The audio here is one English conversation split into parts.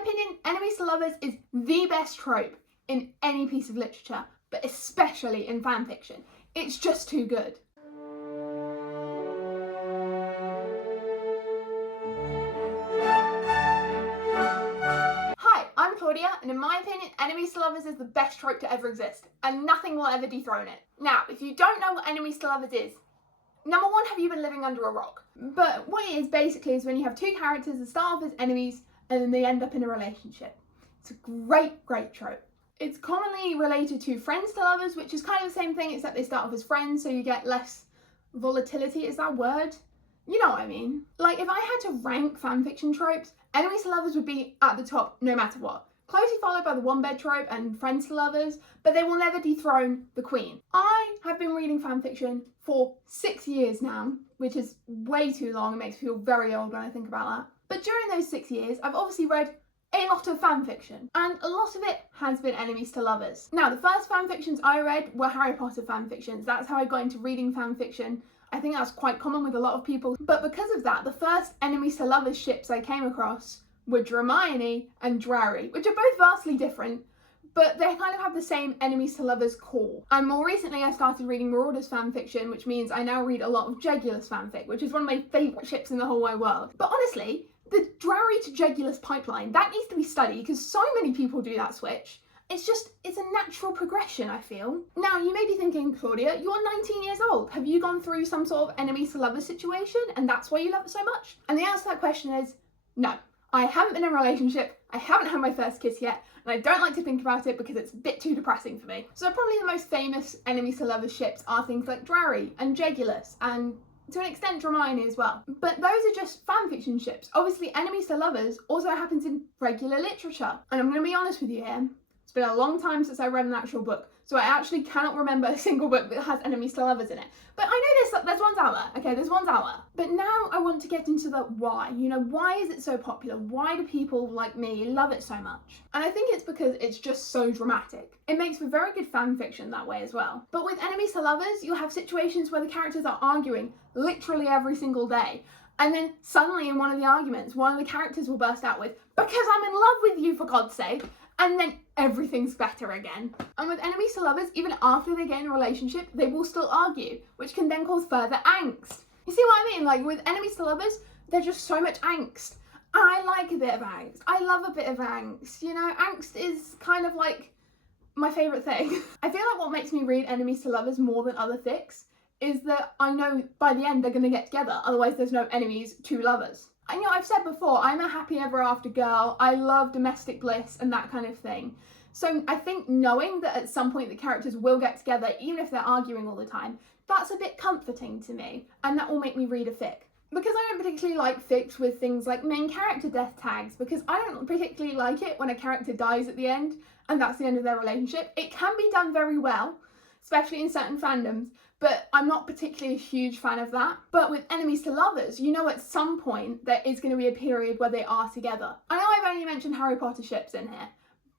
opinion, enemies to lovers is the best trope in any piece of literature, but especially in fanfiction. It's just too good. Hi, I'm Claudia, and in my opinion, enemies to lovers is the best trope to ever exist, and nothing will ever dethrone it. Now, if you don't know what enemies to lovers is, number one, have you been living under a rock? But what it is basically is when you have two characters that start off as enemies and then they end up in a relationship. It's a great, great trope. It's commonly related to friends to lovers, which is kind of the same thing except they start off as friends, so you get less volatility. Is that a word? You know what I mean. Like, if I had to rank fanfiction tropes, enemies to lovers would be at the top no matter what. Closely followed by the one-bed trope and friends to lovers, but they will never dethrone the queen. I have been reading fanfiction for 6 years now, which is way too long. It makes me feel very old when I think about that. But during those 6 years, I've obviously read a lot of fanfiction, and a lot of it has been enemies to lovers. Now, the first fanfictions I read were Harry Potter fanfictions. That's how I got into reading fanfiction. I think that's quite common with a lot of people. But because of that, the first enemies to lovers ships I came across were Hermione and Drarry, which are both vastly different, but they kind of have the same enemies to lovers core. And more recently I started reading Marauders fanfiction, which means I now read a lot of Jegulus fanfic, which is one of my favourite ships in the whole wide world. But honestly, the Drarry to Jegulus pipeline, that needs to be studied because so many people do that switch. It's a natural progression, I feel. Now, you may be thinking, Claudia, you're 19 years old. Have you gone through some sort of enemies to lovers situation and that's why you love it so much? And the answer to that question is no. I haven't been in a relationship, I haven't had my first kiss yet, and I don't like to think about it because it's a bit too depressing for me. So probably the most famous enemies to lovers ships are things like Drarry and Jegulus, and to an extent Hermione as well. But those are just fanfiction ships. Obviously enemies to lovers also happens in regular literature. And I'm going to be honest with you here, it's been a long time since I read an actual book, so I actually cannot remember a single book that has enemies to lovers in it. But I know there's ones out there, okay, there's ones out there. But now I want to get into the why. You know, why is it so popular? Why do people like me love it so much? And I think it's because it's just so dramatic. It makes for very good fan fiction that way as well. But with enemies to lovers, you'll have situations where the characters are arguing literally every single day. And then suddenly in one of the arguments, one of the characters will burst out with, "Because I'm in love with you, for God's sake." And then everything's better again. And with enemies to lovers, even after they get in a relationship, they will still argue, which can then cause further angst. You see what I mean? Like with enemies to lovers, there's just so much angst. And I like a bit of angst. I love a bit of angst. You know, angst is kind of like my favourite thing. I feel like what makes me read enemies to lovers more than other fics is that I know by the end they're going to get together, otherwise there's no enemies to lovers. And you know, I've said before, I'm a happy ever after girl. I love domestic bliss and that kind of thing. So I think knowing that at some point the characters will get together, even if they're arguing all the time, that's a bit comforting to me, and that will make me read a fic. Because I don't particularly like fics with things like main character death tags, because I don't particularly like it when a character dies at the end and that's the end of their relationship. It can be done very well, especially in certain fandoms, but I'm not particularly a huge fan of that. But with enemies to lovers, you know at some point there is going to be a period where they are together. I know I've only mentioned Harry Potter ships in here,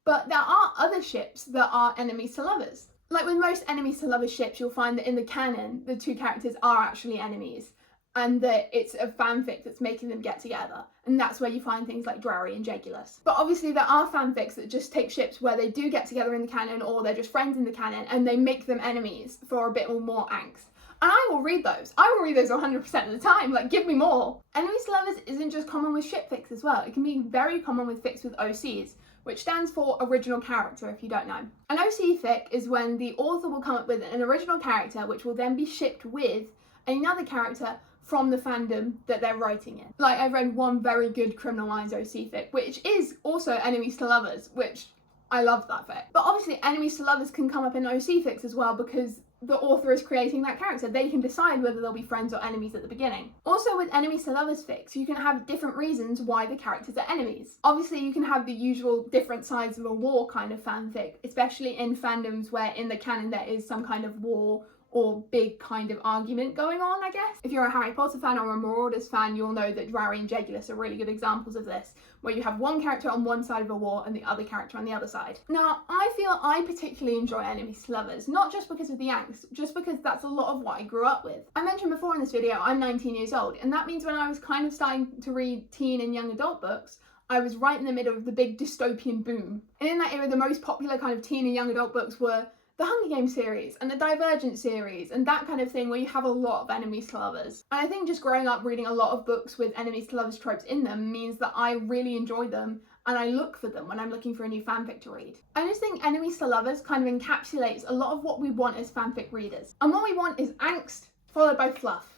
but there are other ships that are enemies to lovers. Like with most enemies to lovers ships, you'll find that in the canon, the two characters are actually enemies, and that it's a fanfic that's making them get together. And that's where you find things like Drarry and Jegulus. But obviously there are fanfics that just take ships where they do get together in the canon, or they're just friends in the canon, and they make them enemies for a bit more angst. And I will read those. I will read those 100% of the time, like give me more. Enemies to lovers isn't just common with ship fics as well. It can be very common with fics with OCs, which stands for original character if you don't know. An OC fic is when the author will come up with an original character which will then be shipped with another character from the fandom that they're writing in. Like, I read one very good criminalised OC fic, which is also enemies to lovers, which I love that fic. But obviously enemies to lovers can come up in OC fics as well because the author is creating that character. They can decide whether they'll be friends or enemies at the beginning. Also with enemies to lovers fics, you can have different reasons why the characters are enemies. Obviously you can have the usual different sides of a war kind of fanfic, especially in fandoms where in the canon there is some kind of war or big kind of argument going on, I guess. If you're a Harry Potter fan or a Marauders fan, you'll know that Drarry and Jegulus are really good examples of this, where you have one character on one side of a war and the other character on the other side. Now, I feel I particularly enjoy enemies to lovers, not just because of the angst, just because that's a lot of what I grew up with. I mentioned before in this video, I'm 19 years old, and that means when I was kind of starting to read teen and young adult books, I was right in the middle of the big dystopian boom. And in that era, the most popular kind of teen and young adult books were the Hunger Games series and the Divergent series and that kind of thing, where you have a lot of enemies to lovers. And I think just growing up reading a lot of books with enemies to lovers tropes in them means that I really enjoy them and I look for them when I'm looking for a new fanfic to read. I just think enemies to lovers kind of encapsulates a lot of what we want as fanfic readers. And what we want is angst followed by fluff.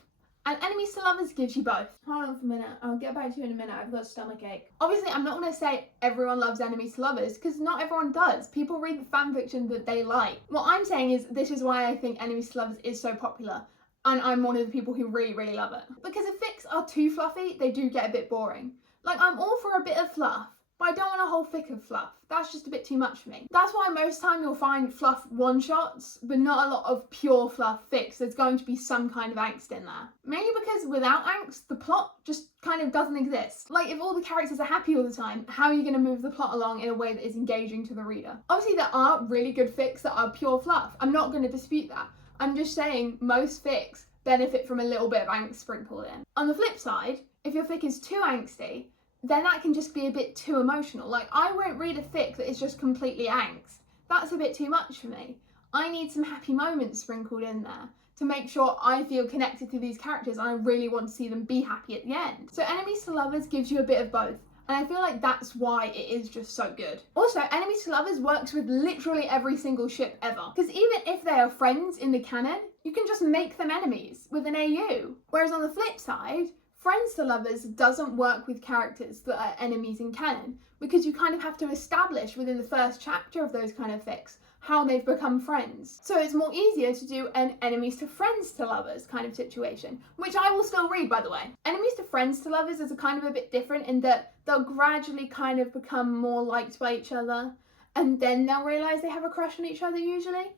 And enemies to lovers gives you both. Hold on for a minute, I'll get back to you in a minute, I've got a stomachache. Obviously, I'm not gonna say everyone loves enemies to lovers, because not everyone does. People read the fanfiction that they like. What I'm saying is, this is why I think enemies to lovers is so popular, and I'm one of the people who really, really love it. Because if fics are too fluffy, they do get a bit boring. Like, I'm all for a bit of fluff, but I don't want a whole fic of fluff. That's just a bit too much for me. That's why most time you'll find fluff one-shots, but not a lot of pure fluff fics. There's going to be some kind of angst in there. Mainly because without angst, the plot just kind of doesn't exist. Like, if all the characters are happy all the time, how are you going to move the plot along in a way that is engaging to the reader? Obviously, there are really good fics that are pure fluff. I'm not going to dispute that. I'm just saying most fics benefit from a little bit of angst sprinkled in. On the flip side, if your fic is too angsty, then that can just be a bit too emotional. Like, I won't read a fic that is just completely angst. That's a bit too much for me. I need some happy moments sprinkled in there to make sure I feel connected to these characters and I really want to see them be happy at the end. So enemies to lovers gives you a bit of both. And I feel like that's why it is just so good. Also, enemies to lovers works with literally every single ship ever. Because even if they are friends in the canon, you can just make them enemies with an AU. Whereas on the flip side, friends to lovers doesn't work with characters that are enemies in canon, because you kind of have to establish within the first chapter of those kind of fics how they've become friends. So it's more easier to do an enemies to friends to lovers kind of situation, which I will still read, by the way. Enemies to friends to lovers is a kind of a bit different in that they'll gradually kind of become more liked by each other, and then they'll realise they have a crush on each other usually.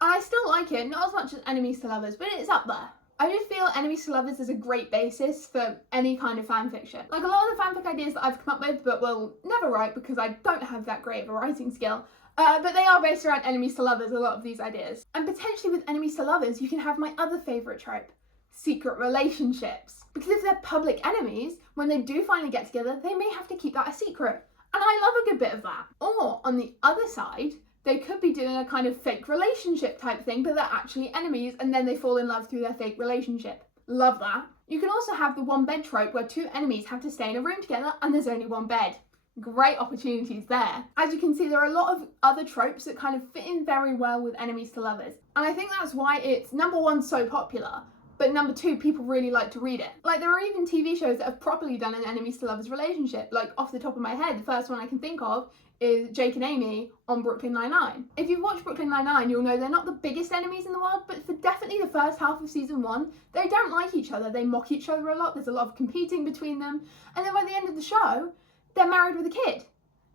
And I still like it, not as much as enemies to lovers, but it's up there. I just feel enemies to lovers is a great basis for any kind of fanfiction. Like, a lot of the fanfic ideas that I've come up with, but will never write because I don't have that great of a writing skill, but they are based around enemies to lovers, a lot of these ideas. And potentially with enemies to lovers, you can have my other favourite trope, secret relationships. Because if they're public enemies, when they do finally get together, they may have to keep that a secret. And I love a good bit of that. Or, on the other side, they could be doing a kind of fake relationship type thing, but they're actually enemies and then they fall in love through their fake relationship. Love that. You can also have the one bed trope where two enemies have to stay in a room together and there's only one bed. Great opportunities there. As you can see, there are a lot of other tropes that kind of fit in very well with enemies to lovers. And I think that's why it's number one so popular, but number two, people really like to read it. Like, there are even TV shows that have properly done an enemies to lovers relationship. Like, off the top of my head, the first one I can think of is Jake and Amy on Brooklyn Nine-Nine. If you've watched Brooklyn Nine-Nine, you'll know they're not the biggest enemies in the world, but for definitely the first half of season one, they don't like each other. They mock each other a lot. There's a lot of competing between them. And then by the end of the show, they're married with a kid.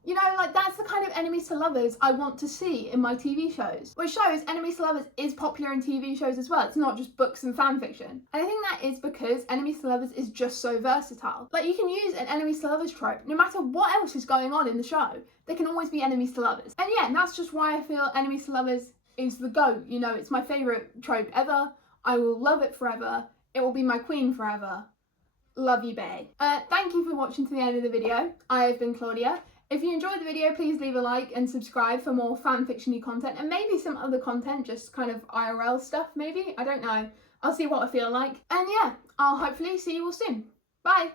You know, like, that's the kind of enemies to lovers I want to see in my TV shows. Which shows enemies to lovers is popular in TV shows as well. It's not just books and fan fiction. And I think that is because enemies to lovers is just so versatile. Like, you can use an enemies to lovers trope no matter what else is going on in the show. There can always be enemies to lovers. And yeah, that's just why I feel enemies to lovers is the GOAT. You know, it's my favourite trope ever. I will love it forever. It will be my queen forever. Love you, bae. Thank you for watching to the end of the video. I have been Claudia. If you enjoyed the video, please leave a like and subscribe for more fanfiction-y content and maybe some other content, just kind of IRL stuff maybe. I don't know. I'll see what I feel like. And yeah, I'll hopefully see you all soon. Bye!